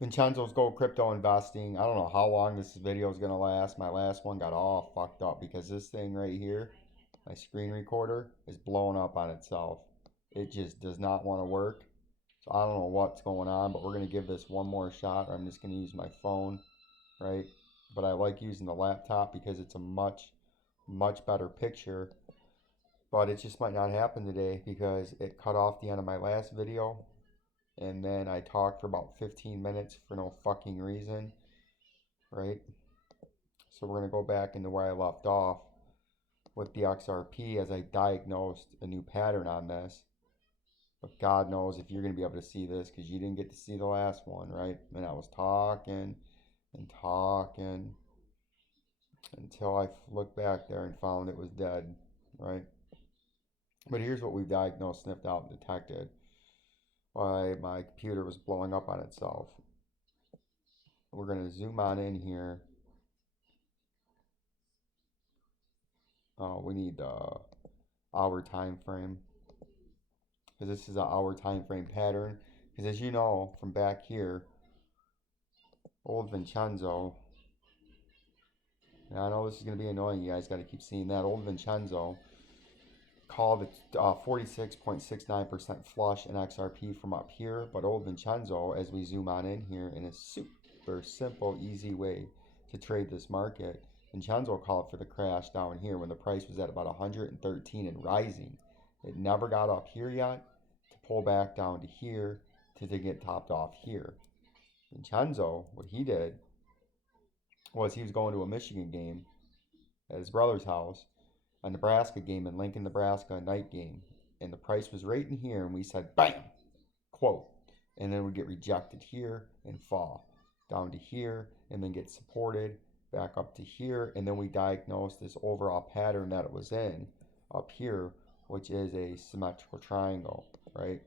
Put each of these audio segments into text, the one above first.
Vincenzo's Gold Crypto Investing. I don't know how long this video is going to last. My last one got all fucked up because this thing right here, my screen recorder, is blowing up on itself. It just does not want to work. So I don't know what's going on, but we're going to give this one more shot. I'm just going to use my phone, right? But I like using the laptop because it's a much better picture. But it just might not happen today because it cut off the end of my last video, and then I talked for about 15 minutes for no fucking reason, right? So we're going to go back into where I left off with the XRP as I diagnosed a new pattern on this. But God knows if you're going to be able to see this because you didn't get to see the last one, right? And I was talking and talking until I looked back there and found it was dead, right? But here's what we've diagnosed, sniffed out, and detected. Why my computer was blowing up on itself. We're going to zoom on in here. We need hour time frame because this is an hour time frame pattern. Because as you know from back here, old Vincenzo, and I know this is going to be annoying, you guys got to keep seeing that. Old Vincenzo called it 46.69% flush in XRP from up here, but old Vincenzo, as we zoom on in here, in a super simple, easy way to trade this market, Vincenzo called for the crash down here when the price was at about 113 and rising. It never got up here yet to pull back down to here to get topped off here. Vincenzo, what he did was he was going to a Michigan game at his brother's house, a Nebraska game in Lincoln, Nebraska, a night game. And the price was right in here, and we said, bam, quote. And then it would get rejected here and fall down to here, and then get supported back up to here. And then we diagnosed this overall pattern that it was in up here, which is a symmetrical triangle, right?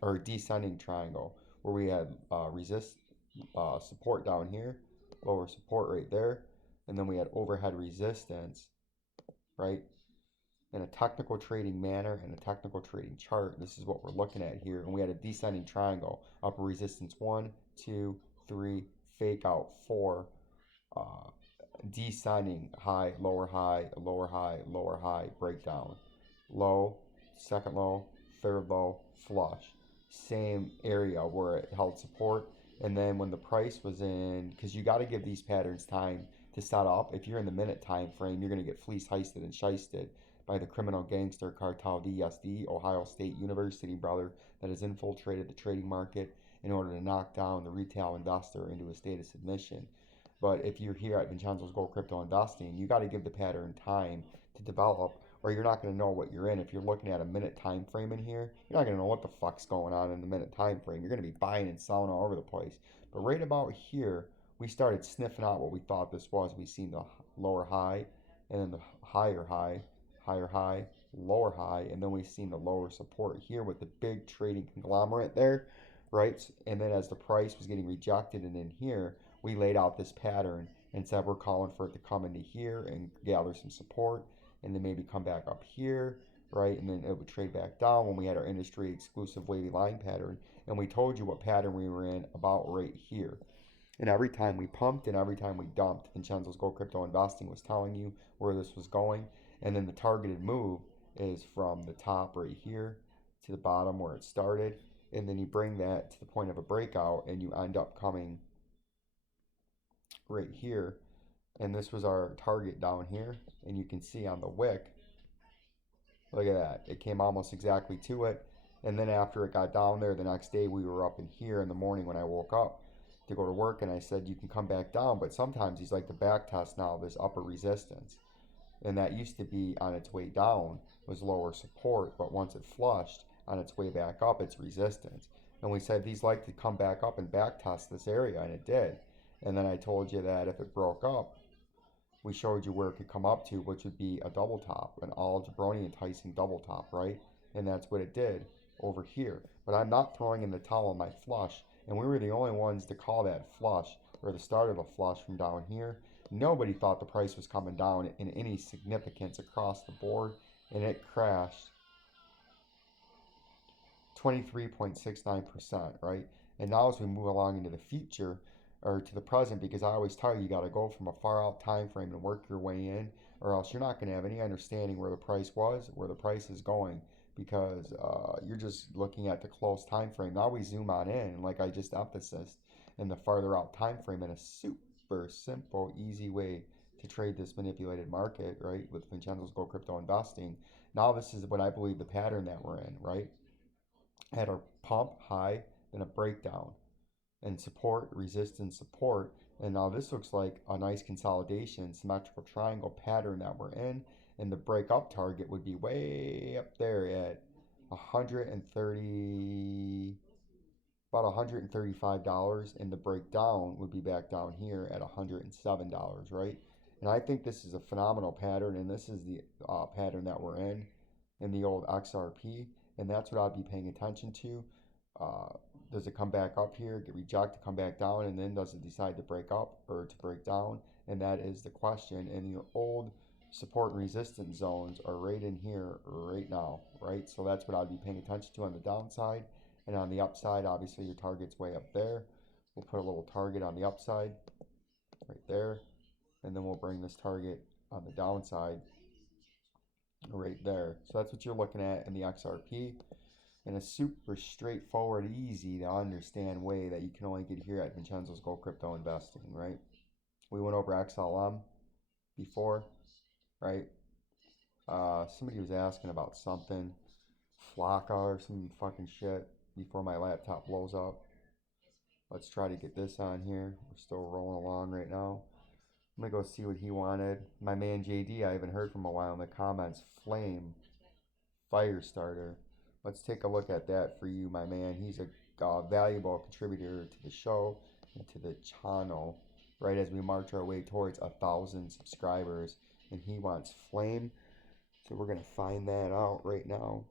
Or a descending triangle, where we had support down here, lower support right there, and then we had overhead resistance, right? In a technical trading manner and a technical trading chart, this is what we're looking at here. And we had a descending triangle, upper resistance 1, 2, 3, fake out 4, descending high, lower high, lower high, lower high, breakdown, low, second low, third low, flush. Same area where it held support. And then when the price was in, because you got to give these patterns time to set up. If you're in the minute time frame, you're going to get fleece heisted and shisted by the criminal gangster cartel DSD, Ohio State University brother, that has infiltrated the trading market in order to knock down the retail investor into a state of submission. But if you're here at Vincenzo's Gold Crypto Investing, you got to give the pattern time to develop, or you're not going to know what you're in. If you're looking at a minute time frame in here, you're not going to know what the fuck's going on in the minute time frame. You're going to be buying and selling all over the place. But right about here, we started sniffing out what we thought this was. We seen the lower high, and then the higher high, lower high, and then we seen the lower support here with the big trading conglomerate there, right? And then as the price was getting rejected, and in here, we laid out this pattern and said we're calling for it to come into here and gather some support, and then maybe come back up here, right? And then it would trade back down when we had our industry exclusive wavy line pattern. And we told you what pattern we were in about right here. And every time we pumped and every time we dumped, Vincenzo's Gold Crypto Investing was telling you where this was going. And then the targeted move is from the top right here to the bottom where it started. And then you bring that to the point of a breakout and you end up coming right here. And this was our target down here. And you can see on the wick, look at that. It came almost exactly to it. And then after it got down there, the next day we were up in here in the morning when I woke up to go to work, and I said you can come back down, but sometimes he's like the back test now, this upper resistance. And that used to be on its way down was lower support, but once it flushed on its way back up, it's resistance. And we said these like to come back up and back test this area, and it did. And then I told you that if it broke up, we showed you where it could come up to, which would be a double top, an all jabroni enticing double top, right? And that's what it did over here. But I'm not throwing in the towel on my flush, and we were the only ones to call that flush, or the start of a flush from down here. Nobody thought the price was coming down in any significance across the board, and it crashed 23.69%, right? And now as we move along into the future, or to the present, because I always tell you, you got to go from a far out time frame and work your way in, or else you're not going to have any understanding where the price was, where the price is going, because you're just looking at the close time frame. Now we zoom on in, like I just emphasized, in the farther out time frame, in a super simple, easy way to trade this manipulated market, right? With Vincenzo's Go Crypto Investing. Now this is what I believe the pattern that we're in, right? Had a pump high, then a breakdown, and support, resistance, support. And now this looks like a nice consolidation, symmetrical triangle pattern that we're in. And the breakup target would be way up there at 130, about $135, and the breakdown would be back down here at $107, right? And I think this is a phenomenal pattern, and this is the pattern that we're in the old XRP, and that's what I'd be paying attention to. Does it come back up here, get rejected, come back down, and then does it decide to break up or to break down? And that is the question. And the old support and resistance zones are right in here right now, right? So that's what I'd be paying attention to on the downside. And on the upside, obviously your target's way up there. We'll put a little target on the upside right there. And then we'll bring this target on the downside right there. So that's what you're looking at in the XRP. In a super straightforward, easy to understand way that you can only get here at Vincenzo's Go Crypto Investing, right? We went over XLM before, right? Somebody was asking about something, Flocka or some fucking shit, before my laptop blows up. Let's try to get this on here. We're still rolling along right now. I'm gonna go see what he wanted. My man JD, I haven't heard from a while in the comments. Flame, Firestarter. Let's take a look at that for you, my man. He's a valuable contributor to the show and to the channel, right as we march our way towards 1,000 subscribers. And he wants Flame, so we're gonna find that out right now.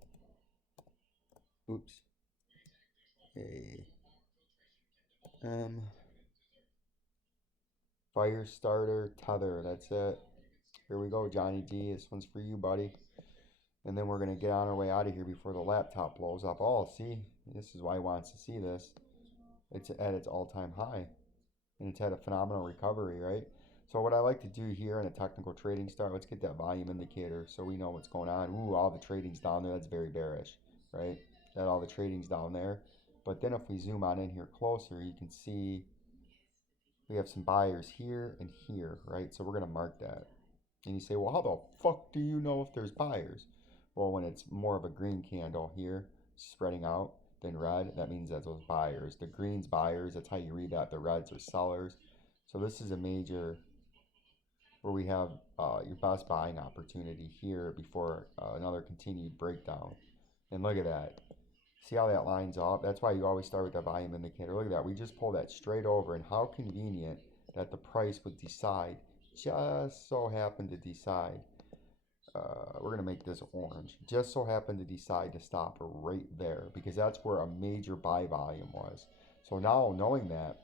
Oops. Firestarter Tether. That's it. Here we go, Johnny D. This one's for you, buddy. And then we're going to get on our way out of here before the laptop blows up. Oh, see? This is why he wants to see this. It's at its all-time high. And it's had a phenomenal recovery, right? So what I like to do here in a technical trading start, let's get that volume indicator so we know what's going on. Ooh, all the trading's down there. That's very bearish, right? That all the trading's down there. But then if we zoom on in here closer, you can see we have some buyers here and here, right? So we're going to mark that. And you say, well, how the fuck do you know if there's buyers? Well, when it's more of a green candle here, spreading out, than red, that means that those buyers. The green's buyers, that's how you read that. The reds are sellers. So this is a major, where we have your best buying opportunity here before another continued breakdown. And look at that. See how that lines up? That's why you always start with the volume indicator. Look at that. We just pulled that straight over, and how convenient that the price would decide, just so happened to decide, we're going to make this orange, just so happened to decide to stop right there, because that's where a major buy volume was. So now, knowing that,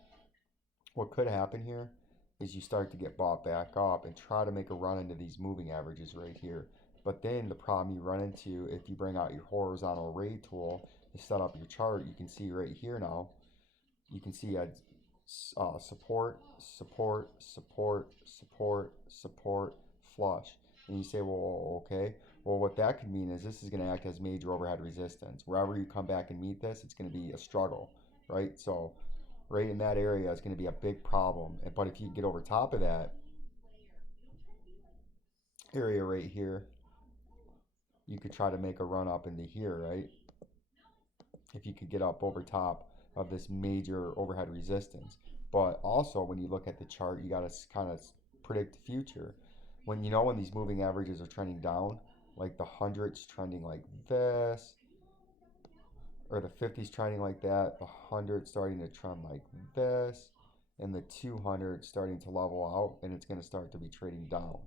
what could happen here is you start to get bought back up and try to make a run into these moving averages right here. But then the problem you run into, if you bring out your horizontal array tool to set up your chart, you can see right here now, you can see support, support, support, support, support, flush. And you say, well, okay. Well, what that could mean is this is going to act as major overhead resistance. Wherever you come back and meet this, it's going to be a struggle, right? So right in that area is going to be a big problem. But if you get over top of that area right here, you could try to make a run up into here, right? If you could get up over top of this major overhead resistance. But also, when you look at the chart, you got to kind of predict the future. When you know when these moving averages are trending down, like the 100's trending like this, or the 50's trending like that, the 100's starting to trend like this, and the 200's starting to level out, and it's going to start to be trading down.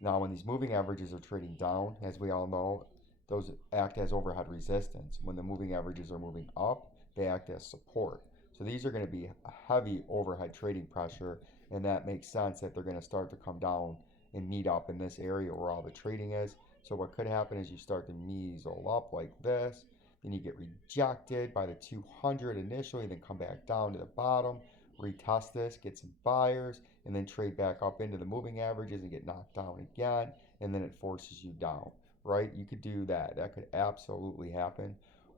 Now, when these moving averages are trading down, as we all know, those act as overhead resistance. When the moving averages are moving up, they act as support. So these are going to be a heavy overhead trading pressure, and that makes sense that they're going to start to come down and meet up in this area where all the trading is. So what could happen is you start to measle up like this, then you get rejected by the 200 initially, then come back down to the bottom, retest this, get some buyers, and then trade back up into the moving averages and get knocked down again, and then it forces you down, right? You could do that. That could absolutely happen.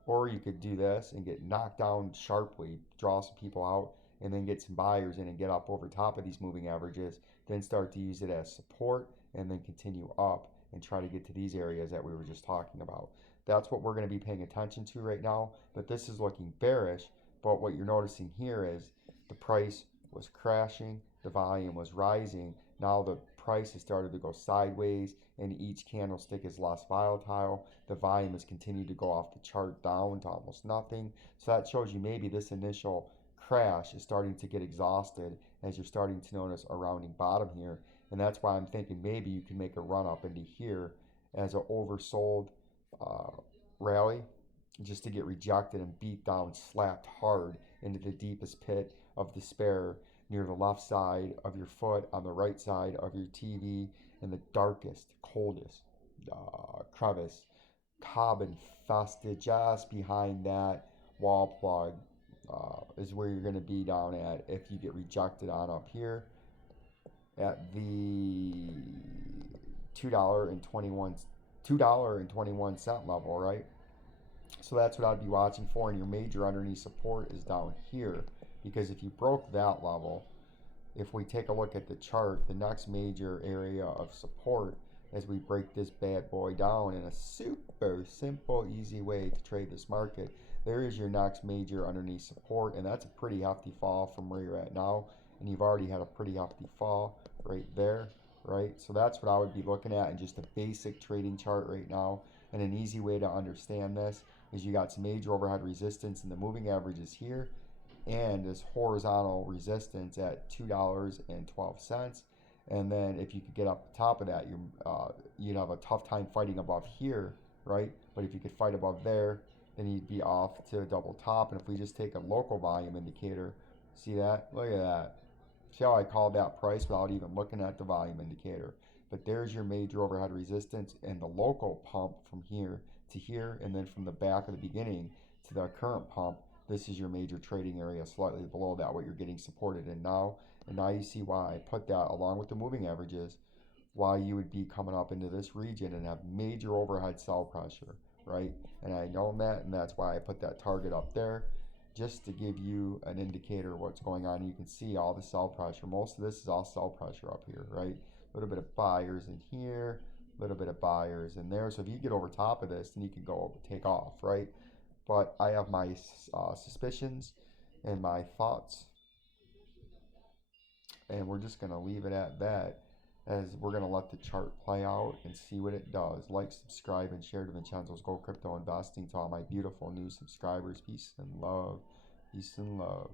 Or you could do this and get knocked down sharply, draw some people out, and then get some buyers in and get up over top of these moving averages, then start to use it as support, and then continue up and try to get to these areas that we were just talking about. That's what we're going to be paying attention to right now, but this is looking bearish. But what you're noticing here is the price was crashing, the volume was rising. Now the price has started to go sideways, and each candlestick is less volatile. The volume has continued to go off the chart down to almost nothing. So that shows you maybe this initial crash is starting to get exhausted as you're starting to notice a rounding bottom here. And that's why I'm thinking maybe you can make a run up into here as an oversold rally, just to get rejected and beat down, slapped hard into the deepest pit of despair near the left side of your foot, on the right side of your TV, in the darkest, coldest crevice, cob infested. Just behind that wall plug is where you're going to be down at if you get rejected on up here at the $2.21 level, right? So that's what I'd be watching for, and your major underneath support is down here, because if you broke that level, if we take a look at the chart, the next major area of support as we break this bad boy down in a super simple, easy way to trade this market, there is your next major underneath support, and that's a pretty hefty fall from where you're at now, and you've already had a pretty hefty fall right there, right? So that's what I would be looking at in just a basic trading chart right now. And an easy way to understand this is you got some major overhead resistance in the moving averages here, and this horizontal resistance at $2.12. And then if you could get up the top of that, you'd have a tough time fighting above here, right? But if you could fight above there, then you'd be off to a double top. And if we just take a local volume indicator, see that? Look at that. See how I called that price without even looking at the volume indicator? But there's your major overhead resistance and the local pump from here to here, and then from the back of the beginning to the current pump. This is your major trading area slightly below that, what you're getting supported in now. And now you see why I put that along with the moving averages, why you would be coming up into this region and have major overhead sell pressure, right? And I know that, and that's why I put that target up there, just to give you an indicator of what's going on. You can see all the sell pressure. Most of this is all sell pressure up here, right? A little bit of buyers in here, a little bit of buyers in there. So if you get over top of this, then you can go take off, right? But I have my suspicions and my thoughts, and we're just going to leave it at that, as we're going to let the chart play out and see what it does. Like, subscribe, and share to Vincenzo's Gold Crypto Investing to all my beautiful new subscribers. Peace and love. Peace and love.